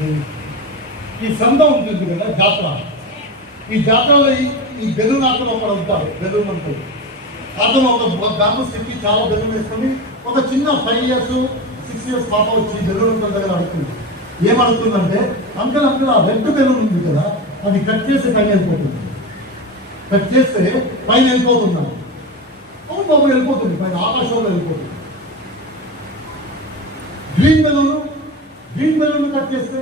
ఈ సంద ఉంటుంది కదా జాతర. ఈ జాతరలో ఈ- ఈ బెలూన్ అతను ఒకడు ఉంటాడు బెలూన్ అంటాడు అతను ఒక బ్యాంబు స్టిక్ చాలా బెదురు వేసుకొని ఒక చిన్న ఫైవ్ ఇయర్స్ సిక్స్ ఇయర్స్ పాప వచ్చి బెలూన్ దగ్గర అడుగుతుంది. ఏమడుగుతుందంటే అంకల్ అంకల్ ఆ రెడ్ బెలూన్ ఉంది కదా అది కట్ చేసి పైన వెళ్ళిపోతుంది. కట్ చేస్తే పైన వెళ్ళిపోతున్నాను అవును బాబు వెళ్ళిపోతుంది. పైన ఆకాశంలో వెళ్ళిపోతుంది. Green balloon green balloon cut చేస్తే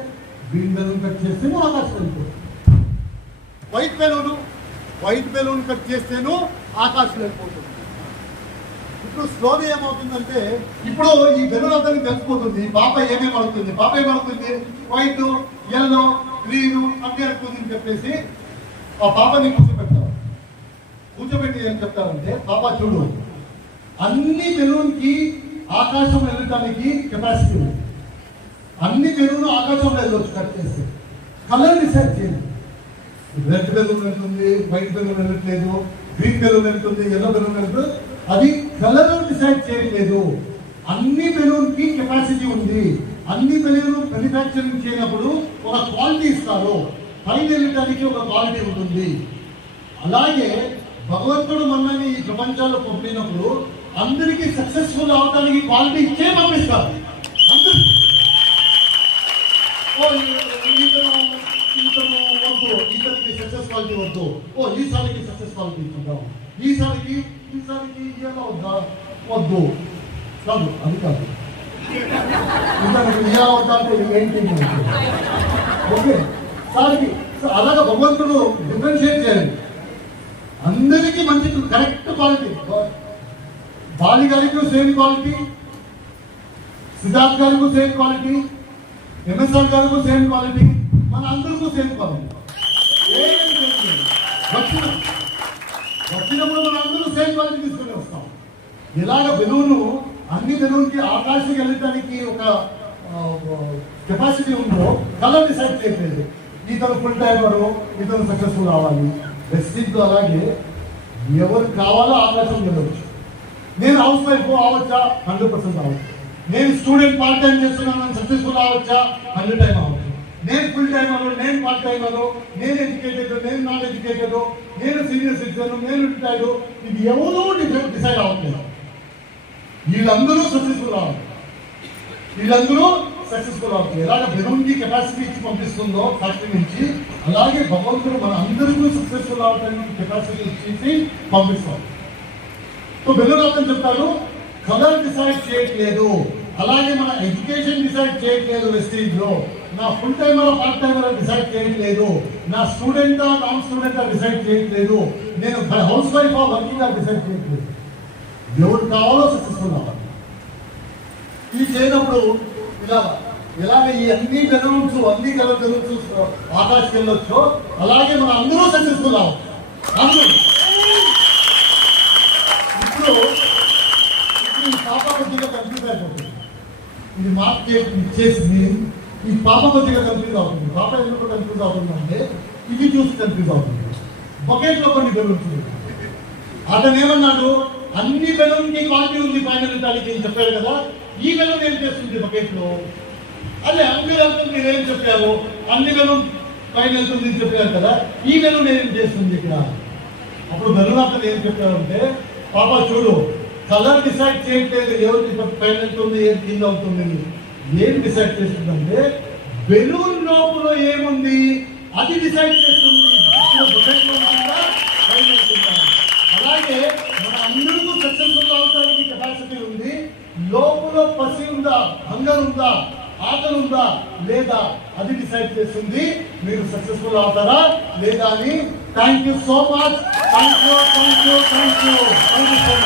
గ్రీన్ బెలూన్ కట్ చేస్తే ఆకాశం వెళ్ళిపోతుంది white balloon white balloon cut చేస్తేనూ ఆకాశం వెళ్ళిపోతుంది ఇప్పుడు స్లోగా ఏమవుతుందంటే ఇప్పుడు ఈ బెలూన్ అందరికి తెలిసిపోతుంది పాప ఏమేమి అడుగుతుంది పాప ఏమడుతుంది వైట్ ఎల్లో గ్రీన్ అన్ని అడుగుతుంది అని చెప్పేసి ఆ పాపని కూర్చోబెడతారు. కూర్చోబెట్టి ఏం చెప్తారంటే పాప చూడు అన్ని బెలూన్కి ఆకాశం వెళ్ళడానికి కెపాసిటీ ఉంది. అన్ని బెలూన్ ఆకాశంలో వెళ్ళొచ్చు కట్ చేస్తే కలర్ డిసైడ్ చేయండి. రెడ్ బెలూన్ వెళ్తుంది వైట్ బెలూన్ వెళ్ళట్లేదు గ్రీన్ బెలూన్ వెళ్తుంది ఎల్లో బెలూన్ వెళ్తుంది. అది కలర్ డిసైడ్ చేయట్లేదు. అన్ని బెలూన్కి కెపాసిటీ ఉంది. అన్ని బెలూన్ మ్యానుఫ్యాక్చరింగ్ చేయనప్పుడు ఒక క్వాలిటీ ఇస్తారు. పైన వెళ్ళడానికి ఒక క్వాలిటీ ఉంటుంది. అలాగే భగవంతుడు మనల్ని ఈ ప్రపంచాల్లో పంపినప్పుడు అందరికీ సక్సెస్ఫుల్ అవడానికి క్వాలిటీ ఇచ్చే పంపిస్తారు. అందరికీ. ఓ ఇతను ఇతను వద్దు. ఇతనికి సక్సెస్ క్వాలిటీ వద్దు. ఓ ఈసారికి సక్సెస్ క్వాలిటీ ఇస్తుంటాం ఈసారికి ఈసారికి ఇయ్యాల వద్దా? వద్దు. కాదు అది కాదు. ఇతనికి ఇయ్యాల వద్దా అంటే ఏంటి ఓకే. సారికి సో అలాగా భగవంతుడు డిఫరెన్షియేట్ చేయండి అందరికీ మంచి కరెక్ట్ క్వాలిటీ బాలి గారికి సేమ్ క్వాలిటీ సిద్ధార్థ్ గారికి సేమ్ క్వాలిటీ ఎంఎస్ఆర్ గారికి సేమ్ క్వాలిటీ. మన అందరికీ సేమ్ క్వాలిటీ. వచ్చిన వచ్చినప్పుడు మనం అందరూ సేమ్ క్వాలిటీ తీసుకొని వస్తాం. ఇలాగ బెలూను అన్ని బెలూన్కి ఆకాశం వెళ్ళడానికి ఒక కెపాసిటీ ఉందో కలర్ డిసైడ్ చేయట్లేదు. ఇతను ఫుల్ టైమర్ ఇతను సక్సెస్ఫుల్ అవ్వాలి బెస్ట్ అలాగే ఎవరు కావాలో ఆకాశం వెళ్ళవచ్చు నేను హౌస్ వైఫ్ అవ్వచ్చా హండ్రెడ్ పర్సెంట్ అవ్వచ్చు నేను స్టూడెంట్ పార్ట్ టైం చేస్తున్నాను సక్సెస్ఫుల్ అవ్వచ్చా హండ్రెడ్ టైం అవ్వచ్చు నేను ఫుల్ టైం అవ్వను నేను పార్ట్ టైం అవ్వను నేను ఎడ్యుకేటెడ్ నేను నాన్ ఎడ్యుకేటెడ్ నేను సీనియర్ సిటిజన్ నేను రిటైర్డ్ ఇది ఎవరూ డిసైడ్ అవ్వట్లేదు. వీళ్ళందరూ సక్సెస్ఫుల్ అవ్వాలి వీళ్ళందరూ సక్సెస్ఫుల్ అవుతుంది ఎలాగ బెలూన్కి కెపాసిటీ ఇచ్చి పంపిస్తుందో ఫ్యాక్టరీ నుంచి అలాగే భగవంతుడు మన అందరికీ సక్సెస్ఫుల్ అవడానికి కెపాసిటీ ఇచ్చేసి పంపిస్తాం సో బెల్లరాజన్ చెప్తారు కలర్ డిసైడ్ చేయట్లేదు. అలాగే మన ఎడ్యుకేషన్ డిసైడ్ చేయట్లేదు వెస్టేజ్లో నా full timer part timer decide చేయట్లేదు. నా స్టూడెంట్ నాన్ స్టూడెంట్ డిసైడ్ చేయట్లేదు. నేను హౌస్ వైఫ్ వర్కింగ్ డిసైడ్ చేయట్లేదు. ఎవరు కావాలో సక్సెస్ఫుల్ అవ్వాలి ఇది చేయనప్పుడు ఇలా ఇలాగ ఈ అన్ని బెలూన్స్ అన్ని కలర్ బెలూన్స్ ఆకాశకి వెళ్ళొచ్చు అలాగే మనం అందరూ సక్సెస్ఫుల్ అవ్వాలి అందరూ ఇప్పుడు ఇప్పుడు ఈ పాప కొద్దిగా కన్ఫ్యూజ్ అయిపోతుంది ఇది మార్క్ ఇచ్చేసింది ఈ పాప కొద్దిగా కన్ఫ్యూజ్ అవుతుంది. పాప ఎందుకు కన్ఫ్యూజ్ అవుతుందంటే ఇది చూసి కన్ఫ్యూజ్ అవుతుంది. బకెట్లో కొన్ని బెలూన్స్ అతను ఏమన్నాడు? అన్ని బెలూన్కి క్వాలిటీ ఉంది పైన దానికి అని చెప్పాడు కదా. ఈ బెలూన్ ఏం చేస్తుంది బకెట్లో అదే అన్ని వెళ్తుంది ఏం చెప్పారు? అన్ని బెలూన్ పైన వెళ్తుంది అని చెప్పారు కదా. ఈ బెలూన్ ఏం చేస్తుంది ఇక్కడ? అప్పుడు బెలూన్ అతను ఏం చెప్పాడంటే పాప చూడు కలర్ డిసైడ్ చేయట్లేదు. ఎవరికి పైన అవుతుంది ఏది కింద అవుతుంది ఏం డిసైడ్ చేస్తుందంటే బెలూన్ లోపల ఏముంది? అది డిసైడ్ చేస్తుంది. అలాగే మన అందరికీ సక్సెస్ఫుల్ అవడానికి కెపాసిటీ ఉంది. లోపల పసి ఉందా? హంగర్ ఉందా? ఆకలి ఉందా? లేదా? అది డిసైడ్ చేస్తుంది. మీరు సక్సెస్ఫుల్ అవుతారా లేదా అని. Thank you so much. Thank you thank you thank you. Thank you so much.